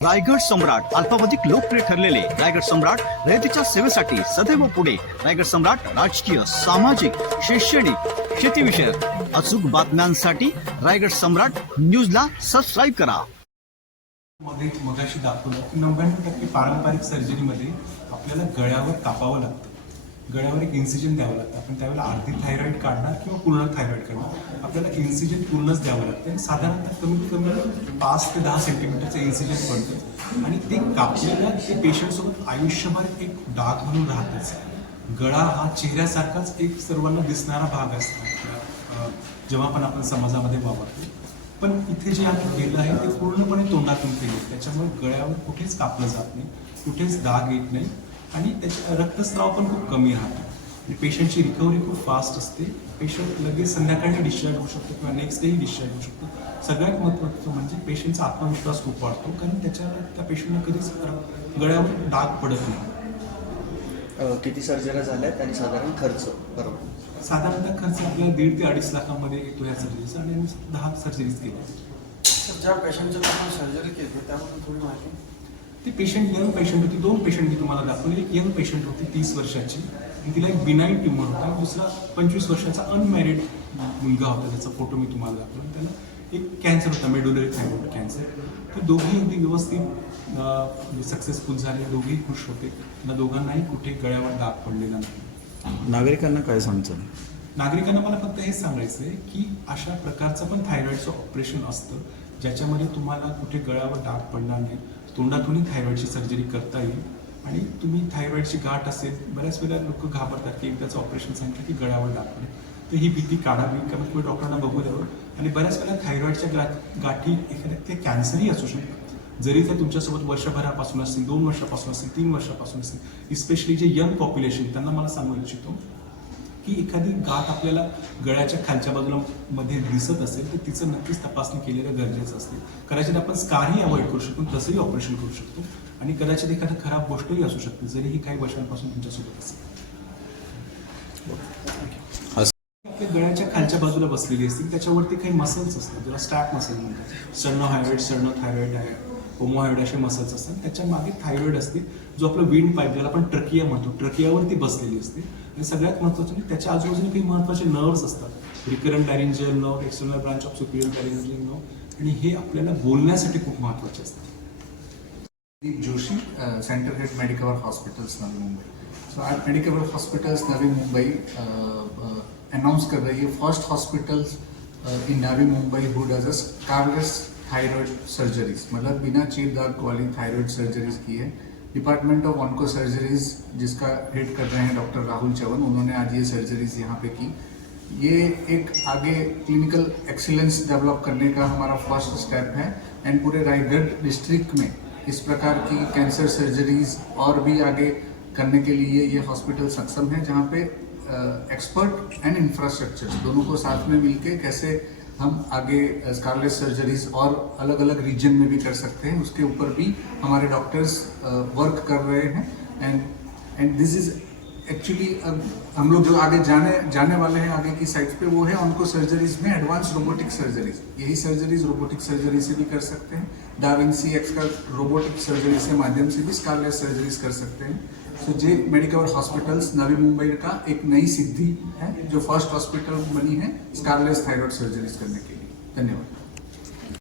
रायगड सम्राट अल्पावधिक लोकप्रिय ठरलेले रायगड सम्राट रयतेच्या सेवेसाठी सदैव पुढे. रायगड सम्राट राजकीय, सामाजिक, शैक्षणिक, शेतीविषयक अचूक बातम्यांसाठी रायगड सम्राट न्यूजला सबस्क्राईब करा. मगाशी दाखवलं की 99% पारंपरिक सर्जरीमध्ये आपल्याला गळ्यावर कापावं लागतं, गळ्यावर एक इन्सिजन द्यावं लागतं. आपण त्यावेळेला अर्धी थायरॉइड काढणार किंवा पूर्ण थायरॉइड काढणार, आपल्याला इन्सिजन पूर्णच द्यावं लागतं. आणि साधारणतः कमीत कमी 5 ते 10 सेंटीमीटरचं इन्सिजन पडतं आणि ते कापलेलं ते पेशंटसोबत आयुष्यभर एक डाग म्हणून राहतच. गळा हा चेहऱ्यासारखाच एक सर्वांना दिसणारा भाग असतो जेव्हा पण आपण समाजामध्ये वावरतो. पण इथे जे आम्ही केलं आहे ते पूर्णपणे तोंडातून केलं, त्याच्यामुळे गळ्यावर कुठेच कापलं जात नाही, कुठेच डाग येत नाही आणि त्याचा रक्तस्राव पण खूप कमी राहतो. पेशंटची रिकव्हरी खूप फास्ट असते. पेशंट लगेच संध्याकाळी डिस्चार्ज होऊ शकतो किंवा नेक्स्ट डेही डिस्चार्ज होऊ शकतो. सगळ्यात महत्त्वाचं म्हणजे पेशंटचा आत्मविश्वास खूप वाढतो, कारण त्या पेशंटला कधीच गळ्यावर डाग पडत नाही. किती सर्जऱ्या झाल्यात आणि साधारण खर्च? बरोबर, साधारणतः खर्च आपल्याला 1.5 ते 2.5 लाखामध्ये येतो या सर्जरीचा, आणि आम्ही 10 सर्जरीज केल्या. सर, ज्या पेशंटची आपण सर्जरी केली त्याबद्दल थोडी माहिती. ती पेशंट यंग पेशंट होती. 2 पेशंट मी तुम्हाला दाखवले. एक यंग पेशंट होती 30 वर्षाची, आणि तिला एक बिनाईन ट्यूमर होता, आणि दुसरा 25 वर्षाचा अनमॅरिड मुलगा होता, त्याचा फोटो मी तुम्हाला दाखवला. त्याला एक कॅन्सर होता, मेडुलरी थायरॉइड कॅन्सर. ते दोघेही अगदी व्यवस्थित सक्सेसफुल झाले, दोघेही खुश होते. त्यांना दोघांनाही कुठे गळ्यावर डाग पडलेला नाही. नागरिकांना काय सांगतो? नागरिकांना मला फक्त हेच सांगायचं आहे की अशा प्रकारचं पण थायरॉइडचं ऑपरेशन असतं, ज्याच्यामध्ये तुम्हाला कुठे गळ्यावर डाग पडणार नाही, तोंडातूनही थायरॉइडची सर्जरी करता येईल. आणि तुम्ही थायरॉइडची गाठ असेल, बऱ्याच वेळेला लोक घाबरतात की एकदाचं ऑपरेशन सांगितलं की गळ्यावर डाग पडेल, तर ही भीती काढावी, कमीत कमी डॉक्टरांना बघू द्यावं. आणि बऱ्याच वेळेला थायरॉइडच्या गाठी एखाद्या ते कॅन्सरही असू शकतात. जरी ते तुमच्यासोबत वर्षभरापासून असतील, 2 वर्षापासून असतील, 3 वर्षापासून असतील, इस्पेशली जे यंग पॉप्युलेशन, त्यांना मला सांगू इच्छितो की एखादी गाठ आपल्याला गळ्याच्या खालच्या बाजूला मध्ये दिसत असेल तर तिचं नक्कीच तपासणी केलेलं गरजेचं असते. कदाचित आपण स्कारही अवॉइड करू शकतो, तसंही ऑपरेशन करू शकतो, आणि कदाचित एखादी खराब गोष्टही असू शकते जरीही काही वर्षांपासून तुमच्यासोबत असेल. आपल्या गळ्याच्या खालच्या बाजूला बसलेली असतील, त्याच्यावरती काही मसल्स असतात, ज्याला स्ट्रॅप मसल म्हणतात. स्टर्नोथायरॉइड आहे, होमोहायरॉइड असे मसल्स असतात. त्याच्या मागे थायरॉइड असते, जो आपलं विंड पाईप, ज्याला आपण ट्रकिया म्हणतो, ट्रकियावरती बसलेली असते. आणि सगळ्यात महत्त्वाचं म्हणजे त्याच्या आजूबाजूने काही महत्त्वाचे नर्व्स असतात, recurrent laryngeal nerve, external branch of superior laryngeal nerve, आणि हे आपल्याला बोलण्यासाठी खूप महत्त्वाचे असतात. Deep Joshi, Center Head Medicover Hospitals, Navi Mumbai. So our Medicover Hospitals, Navi Mumbai, announce कर रही है first hospitals in Navi Mumbai who does a scarless thyroid surgeries, मतलब बिना चीर दाग वाली थायराइड सर्जरीज की है. डिपार्टमेंट ऑफ ऑन्को सर्जरीज, जिसका हेड कर रहे हैं डॉक्टर राहुल चवन, उन्होंने आज ये सर्जरीज यहाँ पे की. ये एक आगे क्लिनिकल एक्सीलेंस डेवलप करने का हमारा फर्स्ट स्टेप है, एंड पूरे रायगढ़ डिस्ट्रिक्ट में इस प्रकार की कैंसर सर्जरीज और भी आगे करने के लिए ये हॉस्पिटल सक्षम है, जहाँ पे एक्सपर्ट एंड इंफ्रास्ट्रक्चर दोनों को साथ में मिलके कैसे हम आगे स्कारलेस सर्जरीज और अलग अलग रीजन में भी कर सकते हैं, उसके ऊपर भी हमारे डॉक्टर्स वर्क कर रहे हैं. एंड दिस इज एक्चुअली हम लोग जो आगे जाने वाले हैं आगे की साइड पे, वो है उनको सर्जरीज में एडवांस रोबोटिक सर्जरीज. यही सर्जरीज रोबोटिक सर्जरी से भी कर सकते हैं. डा विंसी एक्स का रोबोटिक सर्जरी से माध्यम से भी स्कारलेस सर्जरीज कर सकते हैं. सो जे मेडिकवर हॉस्पिटल्स नवी मुंबई का एक नई सिद्धि है, जो फर्स्ट हॉस्पिटल बनी है स्कारलेस थायराइड सर्जरीज करने के लिए. धन्यवाद.